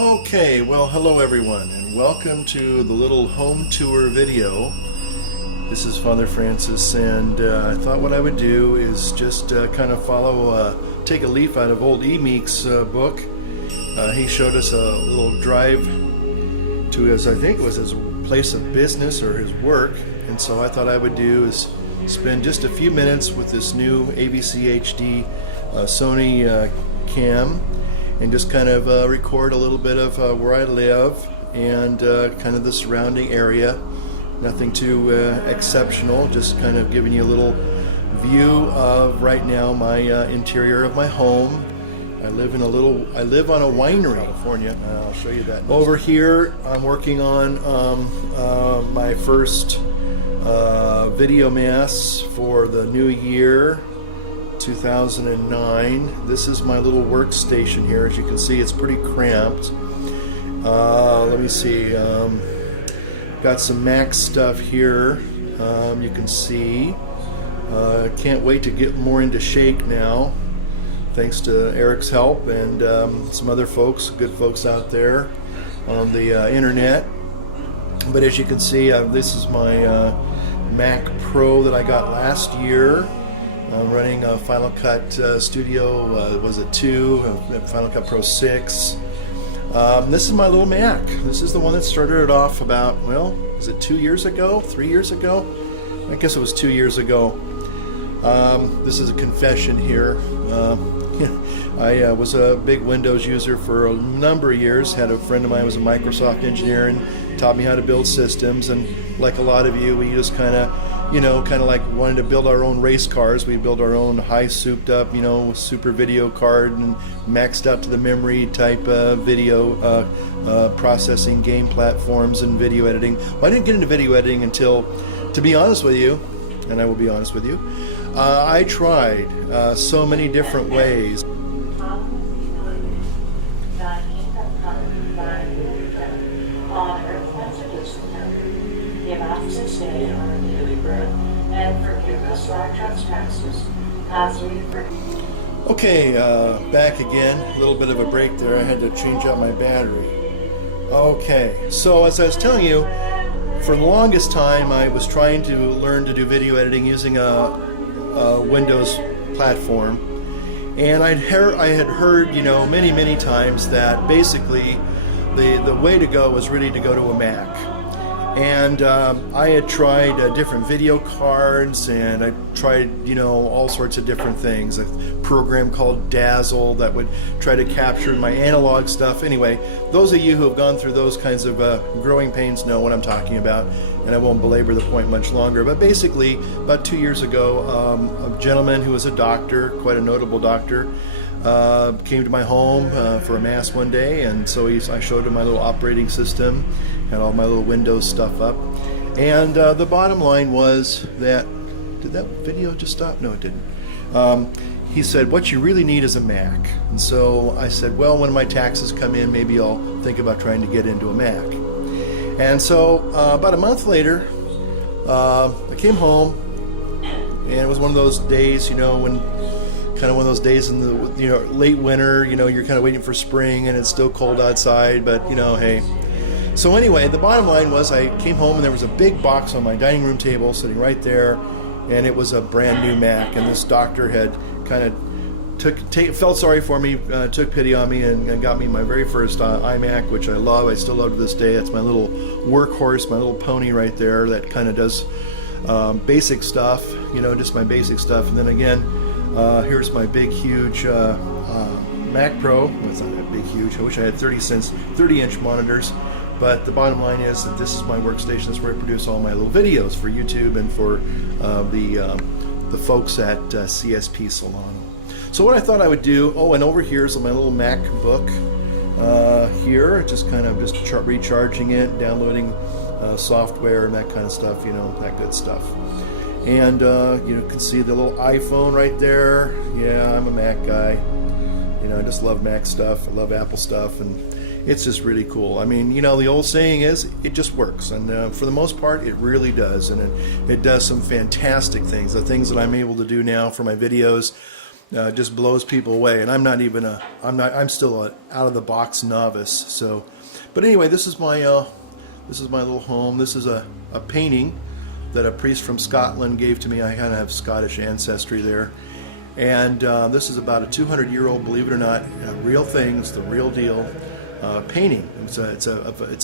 Okay, well, hello everyone, and welcome to the little home tour video. This is Father Francis, and I thought what I would do is just kind of take a leaf out of old E-Meek's book. He showed us a little drive to his, I think it was his place of business or his work, and so I thought I would do is spend just a few minutes with this new AVC HD Sony cam, and just kind of record a little bit of where I live and kind of the surrounding area. Nothing too exceptional, just kind of giving you a little view of right now my interior of my home. I live on a winery, California. I'll show you that. Over here, I'm working on my first video mass for the new year. 2009. This is my little workstation here. As you can see, it's pretty cramped. Let me see. Got some Mac stuff here. You can see. Can't wait to get more into shape now, thanks to Eric's help and some other folks, good folks out there on the internet. But as you can see, this is my Mac Pro that I got last year. I'm running a Final Cut Studio, was it 2, Final Cut Pro 6. This is my little Mac. This is the one that started it off about, well, is it 2 years ago? 3 years ago? I guess it was 2 years ago. This is a confession here. I was a big Windows user for a number of years. Had a friend of mine who was a Microsoft engineer and taught me how to build systems. And like a lot of you, we just kind of like wanted to build our own race cars. We built our own high souped up, super video card and maxed out to the memory type video processing game platforms and video editing. Well, I didn't get into video editing until, to be honest with you, and I will be honest with you, I tried so many different ways. Okay, back again. A little bit of a break there. I had to change out my battery. Okay, so as I was telling you, for the longest time I was trying to learn to do video editing using a Windows platform, and I had heard many times that basically the way to go was really to go to a Mac. And I had tried different video cards, and I tried all sorts of different things. A program called Dazzle that would try to capture my analog stuff. Anyway, those of you who have gone through those kinds of growing pains know what I'm talking about, and I won't belabor the point much longer. But basically, about 2 years ago, a gentleman who was a doctor, quite a notable doctor, came to my home for a mass one day, and so I showed him my little operating system, had all my little Windows stuff up, and the bottom line was that, did that video just stop? No, it didn't. He said, what you really need is a Mac. And so I said, well, when my taxes come in, maybe I'll think about trying to get into a Mac. And so about a month later, I came home, and it was one of those days, when kind of one of those days in the late winter, you're kind of waiting for spring and it's still cold outside, but hey. So anyway, the bottom line was I came home and there was a big box on my dining room table sitting right there, and it was a brand new Mac, and this doctor had kind of felt sorry for me, took pity on me, and got me my very first iMac, which I love. I still love to this day. It's my little workhorse, my little pony right there that kind of does basic stuff, just my basic stuff. And then again, here's my big, huge Mac Pro. Well, it's not that big, huge. I wish I had 30-inch monitors. But the bottom line is that this is my workstation. This is where I produce all my little videos for YouTube and for the folks at CSP Solano. So what I thought I would do, and over here is my little MacBook here, just recharging it, downloading software and that kind of stuff, that good stuff. And you can see the little iPhone right there. Yeah, I'm a Mac guy. I just love Mac stuff. I love Apple stuff, and it's just really cool. I mean, the old saying is, it just works, and for the most part, it really does, and it does some fantastic things. The things that I'm able to do now for my videos, just blows people away. And I'm not even I'm still an out of the box novice. So, but anyway, this is my little home. This is a painting that a priest from Scotland gave to me. I kind of have Scottish ancestry there. And this is about a 200-year-old, believe it or not, real thing. It's the real deal painting. It's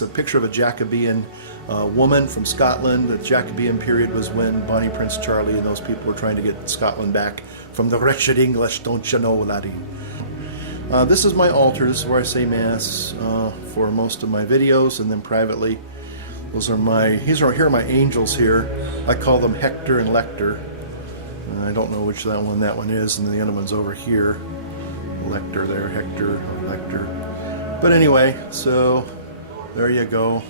a picture of a Jacobean woman from Scotland. The Jacobean period was when Bonnie Prince Charlie and those people were trying to get Scotland back from the wretched English, don't you know, laddie? This is my altar. This is where I say Mass for most of my videos, and then privately. Here are my angels here. I call them Hector and Lector. I don't know which that one is, and the other one's over here. Lector there, Hector or Lector. But anyway, so there you go.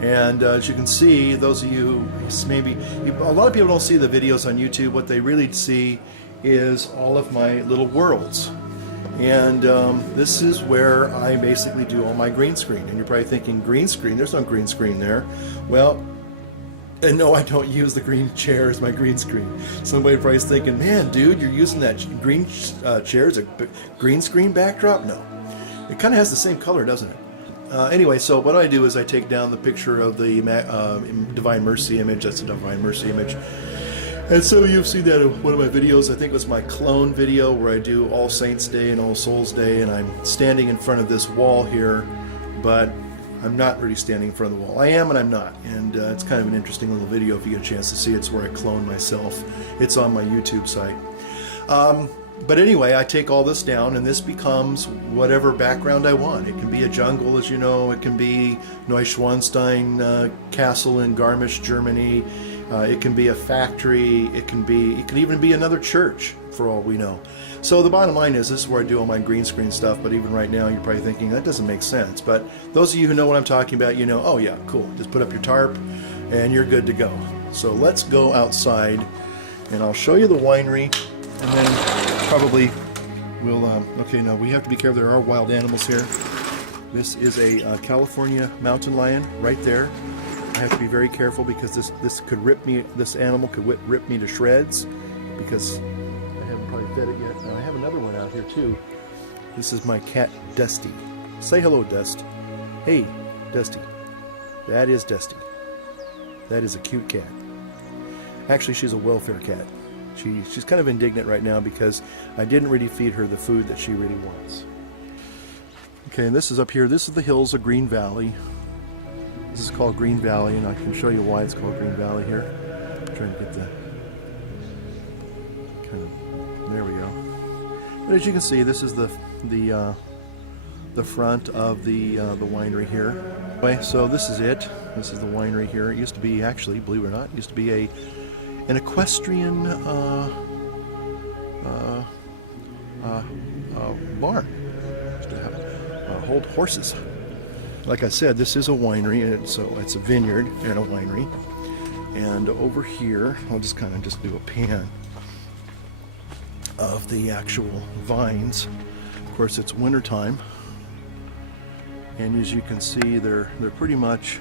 And as you can see, those of you, a lot of people don't see the videos on YouTube. What they really see is all of my little worlds. And this is where I basically do all my green screen. And you're probably thinking, green screen? There's no green screen there. Well, and no, I don't use the green chair as my green screen. Somebody probably is thinking, man, dude, you're using that green chair as a green screen backdrop? No. It kind of has the same color, doesn't it? Anyway, so what I do is I take down the picture of the Divine Mercy image. That's a Divine Mercy image. And so you've seen that in one of my videos. I think it was my clone video where I do All Saints Day and All Souls Day, and I'm standing in front of this wall here, but I'm not really standing in front of the wall. I am and I'm not, and it's kind of an interesting little video if you get a chance to see it. It's where I clone myself. It's on my YouTube site. But anyway, I take all this down, and this becomes whatever background I want. It can be a jungle, as you know. It can be Neuschwanstein Castle in Garmisch, Germany. It can be a factory. It can even be another church, for all we know. So the bottom line is, this is where I do all my green screen stuff. But even right now, you're probably thinking that doesn't make sense. But those of you who know what I'm talking about, you know, oh yeah, cool. Just put up your tarp, and you're good to go. So let's go outside, and I'll show you the winery, and then probably we'll. Okay, now we have to be careful. There are wild animals here. This is a California mountain lion right there. I have to be very careful because this could rip me. This animal could rip me to shreds because I haven't probably fed it yet. Now I have another one out here too. This is my cat Dusty. Say hello, Dust. Hey, Dusty. That is Dusty. That is a cute cat. Actually, she's a welfare cat. She's kind of indignant right now because I didn't really feed her the food that she really wants. Okay, and this is up here. This is the hills of Green Valley. This is called Green Valley, and I can show you why it's called Green Valley here. I'm trying to get the kind of, there we go. But as you can see, this is the front of the winery here. Anyway, so this is it. This is the winery here. It used to be, actually, believe it or not, it used to be an equestrian barn. Used to have hold horses. Like I said, this is a winery, and so it's a vineyard and a winery. And over here, I'll just kind of just do a pan of the actual vines. Of course, it's wintertime, and as you can see, they're pretty much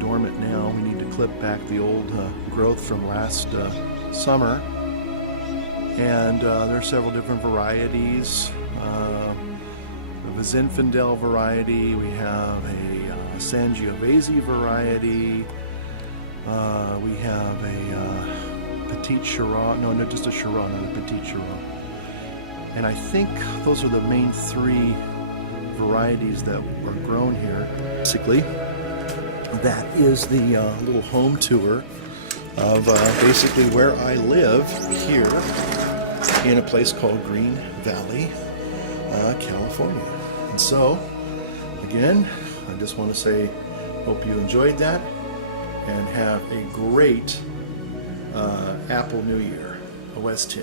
dormant now. We need to clip back the old growth from last summer, and there are several different varieties. The Zinfandel variety, we have a Sangiovese variety, we have a Petit Shiraz, no, just a Shiraz, not a Petit Shiraz. And I think those are the main three varieties that are grown here. Basically, that is the little home tour of basically where I live here in a place called Green Valley, California. And so, again, I just want to say, hope you enjoyed that, and have a great Apple New Year, OS 10.